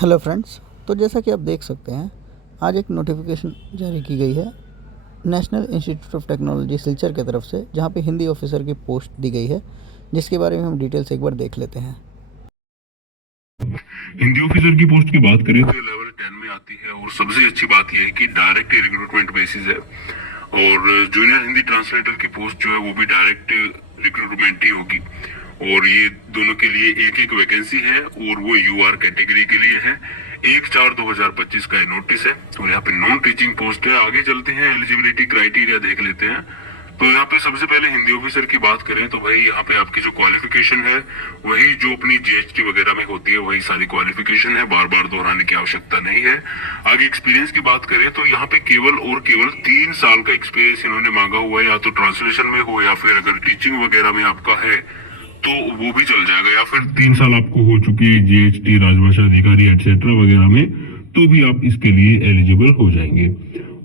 Hello friends. तो जैसा कि आप देख सकते हैं, आज एक नोटिफिकेशन जारी की गई है national institute of technology Silchar की तरफ से, जहां पे हिंदी ऑफिसर की पोस्ट दी गई है, जिसके बारे में हम डिटेल से एक बार देख लेते हैं। हिंदी ऑफिसर की पोस्ट की बात करें तो लेवल 10 में आती है और सबसे अच्छी बात यह है कि डायरेक्ट रिक्रूटमेंट बेसिस है। और जूनियर हिंदी ट्रांसलेटर की पोस्ट जो है वो भी डायरेक्ट रिक्रूटमेंट ही होगी। और ये दोनों के लिए एक एक वैकेंसी है और वो यूआर कैटेगरी के लिए है। 1/4/2025 का नोटिस है और यहाँ पे नॉन टीचिंग पोस्ट है। आगे चलते हैं, एलिजिबिलिटी क्राइटेरिया देख लेते हैं। तो यहाँ पे सबसे पहले हिंदी ऑफिसर की बात करें तो भाई यहाँ पे आपकी जो क्वालिफिकेशन है वही जो अपनी जीएसटी वगैरह में होती है वही सारी क्वालिफिकेशन है, बार बार दोहराने की आवश्यकता नहीं है। आगे एक्सपीरियंस की बात करें तो यहाँ पे केवल और केवल 3 साल का एक्सपीरियंस इन्होंने मांगा हुआ है, या तो ट्रांसलेशन में हो या फिर अगर टीचिंग वगैरह में आपका है तो वो भी चल जाएगा, या फिर 3 साल आपको हो चुके जीएसटी, राजभाषा अधिकारी एटसेट्रा वगैरह में, तो भी आप इसके लिए एलिजिबल हो जाएंगे।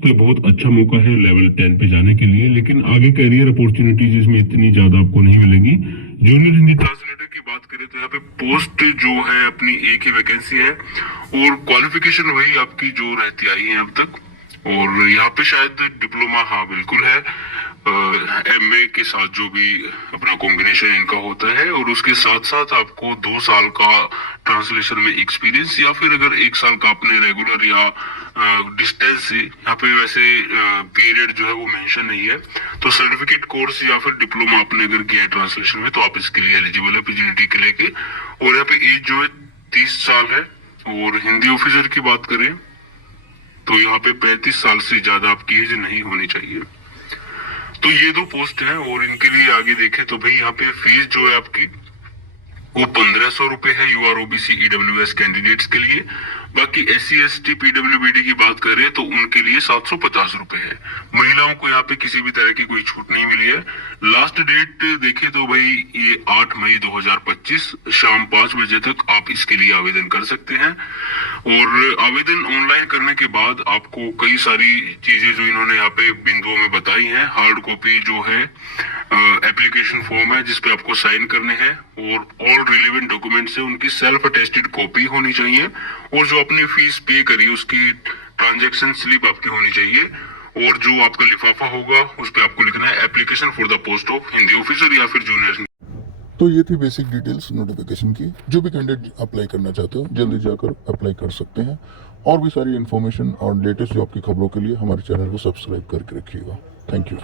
तो बहुत अच्छा मौका है लेवल 10 पे जाने के लिए। लेकिन आगे कैरियर अपॉर्चुनिटीज इसमें इतनी ज्यादा आपको नहीं मिलेंगी। जूनियर हिंदी ट्रांसलेटर की बात करें तो यहाँ पे पोस्ट जो है अपनी एक ही वैकेंसी है और क्वालिफिकेशन वही आपकी जो रहती आई है अब तक। और यहाँ पे शायद डिप्लोमा, हाँ बिल्कुल है, एमए के साथ जो भी अपना कॉम्बिनेशन इनका होता है। और उसके साथ साथ आपको 2 साल का ट्रांसलेशन में एक्सपीरियंस, या फिर अगर 1 साल का अपने रेगुलर या डिस्टेंस से, यहाँ पे वैसे पीरियड जो है वो मेंशन नहीं है, तो सर्टिफिकेट कोर्स या फिर डिप्लोमा आपने अगर किया है ट्रांसलेशन में तो आप इसके लिए एलिजिबल है पीजीडीटी के लेके। और यहाँ पे एज जो है 30 साल है। और हिंदी ऑफिसर की बात करें तो यहाँ पे 35 साल से ज्यादा आपकी एज नहीं होनी चाहिए। तो ये 2 पोस्ट हैं। और इनके लिए आगे देखें तो भाई यहाँ पे फीस जो है आपकी वो 1500 रुपए है यूआर ओबीसी ईडब्ल्यूएस कैंडिडेट्स के लिए। बाकी SC ST PWBD की बात करें तो उनके लिए 750 रुपए है। महिलाओं को यहाँ पे किसी भी तरह की कोई छूट नहीं मिली है। लास्ट डेट देखें तो भाई ये 8 मई 2025 शाम 5 बजे तक आप इसके लिए आवेदन कर सकते हैं। और आवेदन ऑनलाइन करने के बाद आपको कई सारी चीजें जो इन्होंने यहाँ पे बिंदुओं में बताई हैं, हार्ड कॉपी जो है एप्लीकेशन फॉर्म है जिसपे आपको साइन करने हैं, और ऑल रिलेवेंट डॉक्यूमेंट से उनकी सेल्फ अटेस्टेड कॉपी होनी चाहिए, और जो आपने फीस पे करी उसकी ट्रांजैक्शन स्लिप आपकी होनी चाहिए। और जो आपका लिफाफा होगा उस पे आपको लिखना है application for the post of Hindi officer या फिर जूनियर। तो ये थी बेसिक डिटेल्स नोटिफिकेशन की। जो भी कैंडिडेट अप्लाई करना चाहते हो जल्दी जाकर अप्लाई कर सकते हैं। और भी सारी इन्फॉर्मेशन और लेटेस्ट जॉब की खबरों के लिए हमारे चैनल को सब्सक्राइब करके रखिएगा। Thank you.